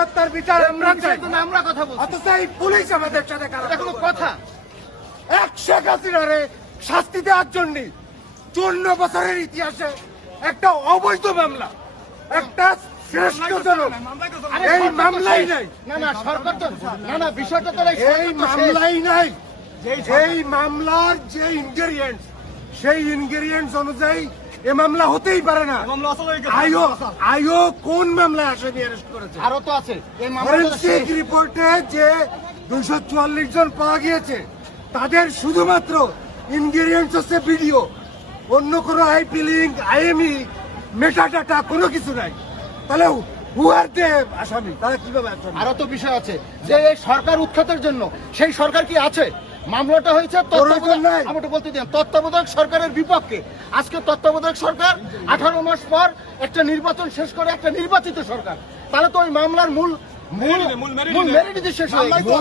হত্যার বিচার আমরা চাই, আমরা কথা বলছি, অথচ এই পুলিশ আমাদের সাথে কোনো কথা শেখ হাসিনারে শাস্তি দেওয়ার জন্য 54 বছরের ইতিহাসে একটা অবৈধ মামলা, একটা শ্রেষ্ঠজনক এই মামলাই নাই। না সরকার তো না বিষয়টা তো এই মামলাই নাই। এই মামলার যে ইনগ্রেডিয়েন্টস, সেই ইনগ্রেডিয়েন্টস অনুযায়ী এ মামলা হতেই পারে না। আয়োগ কোন মামলায় আসামি অ্যারেস্ট করেছে? আরো তো আছে এই ফরেনসিক রিপোর্টে যে 244 জন পাওয়া গিয়েছে, তাদের শুধুমাত্র ইনগ্রেডিয়েন্টস হচ্ছে ভিডিও, অন্য কোনো আইপি লিঙ্ক, আইএমই, মেটাডাটা কোনো কিছু নাই। তাহলে হুয়ার দে আসামি, তারা কিভাবে আসামি? আরো তো বিষয় আছে যে এই সরকার উৎখাতের জন্য সেই সরকার কি আছে? মামলাটা হয়েছে তত্ত্বাবধায়ক সরকারের বিপক্ষে। আজকে তত্ত্বাবধায়ক সরকার 18 মাস পর একটা নির্বাচন শেষ করে একটা নির্বাচিত সরকার, তাহলে তো ওই মামলার মূল মেরিট শেষ হয়ে গেছে।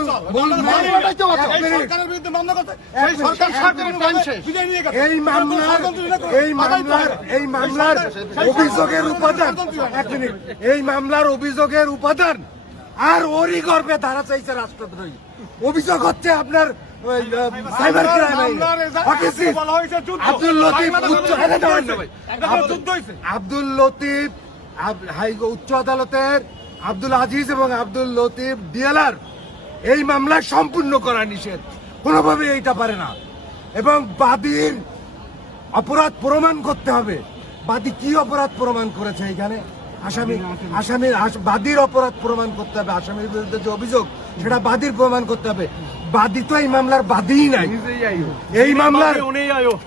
এই মামলার অভিযোগের উপাদান আর ওরই গর্বে ধারা চাইছে রাষ্ট্রদ্রোহী। অভিযোগ হচ্ছে আপনার সাইবার ক্রাইম, আব্দুল লতিফ উচ্চ আদালতের আব্দুল আজিজ এবং আব্দুল লতিফ ডিএলআর এই মামলা সম্পূর্ণ করা নিষেধ, কোনোভাবে এইটা পারে না। এবং বাদীর অপরাধ প্রমাণ করতে হবে। বাদী কি অপরাধ প্রমাণ করেছে? এখানে বাদীর অপরাধ প্রমাণ করতে হবে। আসামির বিরুদ্ধে যে অভিযোগ, সেটা বাদীর প্রমাণ করতে হবে। বাদী তো এই মামলার বাদীই নাই।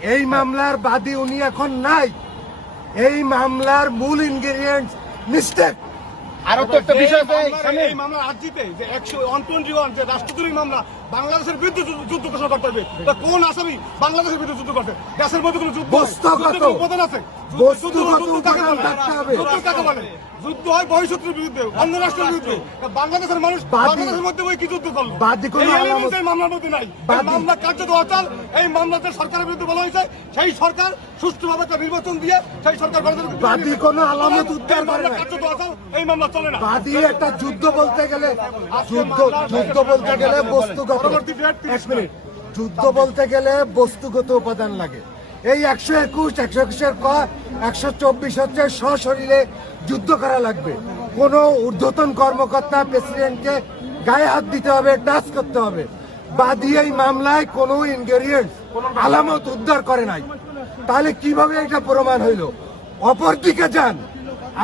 এই মামলার বাদী উনি এখন নাই। এই মামলার মূল ইনগ্রেডিয়েন্টস মিস্টেক। আরো তো একটা বিষয় এই মামলা আর্জিতে যে 121 যে রাষ্ট্রদ্রোহী মামলা, বাংলাদেশের বিরুদ্ধে যুদ্ধ ঘোষণা করতে হবে। কোন আসামি বাংলাদেশের বিরুদ্ধে যুদ্ধ করতে? দেশের মধ্যে কোনো যুদ্ধ উপাদান আছে? যুদ্ধ হয় বহিঃশত্রুর বিরুদ্ধে, অন্য রাষ্ট্রের বিরুদ্ধে। বাংলাদেশের মানুষ বাংলাদেশের মধ্যে ওই কি যুদ্ধ করলো? এই মামলার মধ্যে নাই। মামলা কার্যত অচল। এই মামলাতে সরকারের বিরুদ্ধে বলা হয়েছে সেই সরকার সুষ্ঠুভাবে একটা নির্বাচন দিয়ে সেই সরকার বাদী কোনো আলামত উদ্ধার করে না। কার্যত অচল, এই মামলা চলে না। বাদী একটা যুদ্ধ বলতে গেলে বস্তুগত, যুদ্ধ বলতে গেলে বস্তুগত উপাদান লাগে। এই 121 ক 124 হচ্ছে সশরীরে যুদ্ধ করা লাগবে। কোন ঊর্ধ্বতন কর্মকর্তা প্রেসিডেন্টকে গায়ে হাত দিতে হবে, টাচ করতে হবে। বাদী এই মামলায় কোনো ইনগ্রেডিয়েন্টস, আলামত উদ্ধার করে নাই। তাহলে কিভাবে এটা প্রমাণ হইল? অপরদিকে যান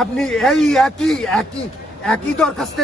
আপনি, এই একই দরখাস্তে